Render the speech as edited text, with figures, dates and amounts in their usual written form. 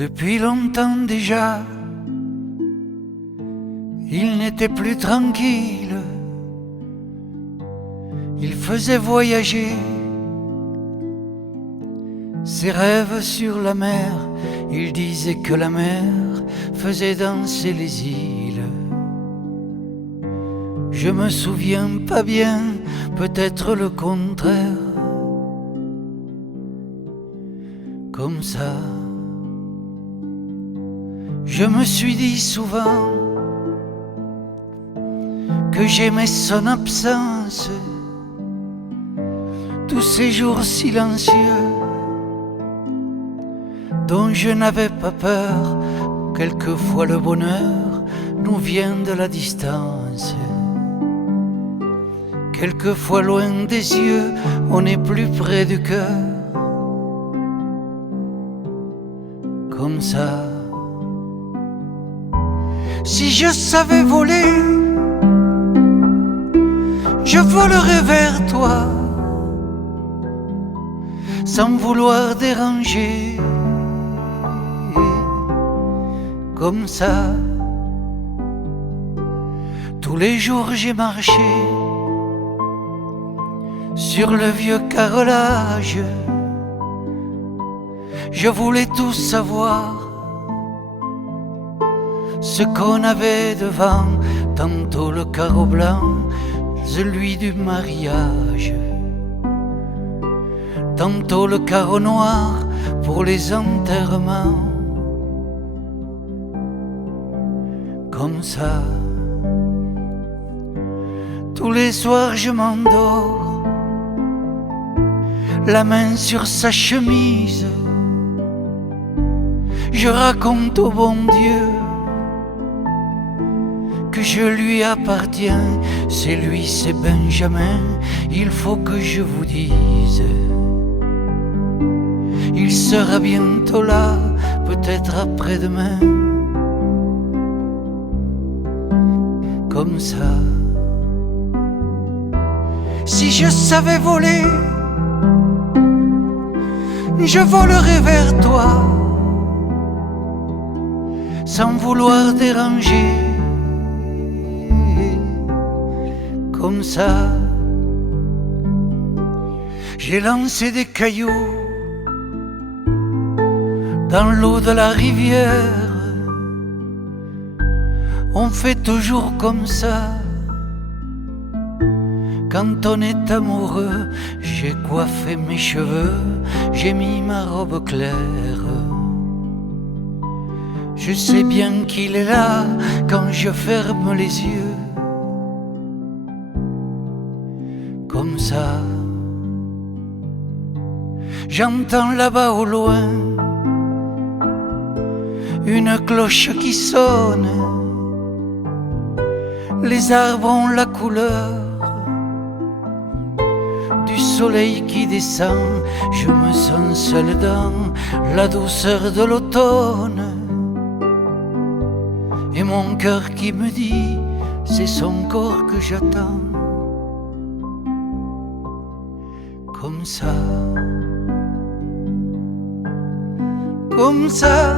Depuis longtemps déjà, il n'était plus tranquille. Il faisait voyager ses rêves sur la mer. Il disait que la mer faisait danser les îles. Je me souviens pas bien, peut-être le contraire. Comme ça, je me suis dit souvent que j'aimais son absence, tous ces jours silencieux dont je n'avais pas peur. Quelquefois le bonheur nous vient de la distance. Quelquefois loin des yeux, on est plus près du cœur. Comme ça, si je savais voler, je volerais vers toi, sans vouloir déranger. Comme ça, tous les jours j'ai marché sur le vieux carrelage. Je voulais tout savoir, ce qu'on avait devant, tantôt le carreau blanc, celui du mariage, tantôt le carreau noir pour les enterrements. Comme ça, tous les soirs je m'endors, la main sur sa chemise. Je raconte au bon Dieu que je lui appartiens. C'est lui, c'est Benjamin, il faut que je vous dise. Il sera bientôt là, peut-être après-demain. Comme ça, si je savais voler, je volerais vers toi, sans vouloir déranger. Comme ça, j'ai lancé des cailloux dans l'eau de la rivière. On fait toujours comme ça. Quand on est amoureux, j'ai coiffé mes cheveux, j'ai mis ma robe claire. Je sais bien qu'il est là quand je ferme les yeux. Comme ça, j'entends là-bas au loin une cloche qui sonne. Les arbres ont la couleur du soleil qui descend. Je me sens seul dans la douceur de l'automne. Et mon cœur qui me dit, c'est son corps que j'attends. Comme ça, comme ça.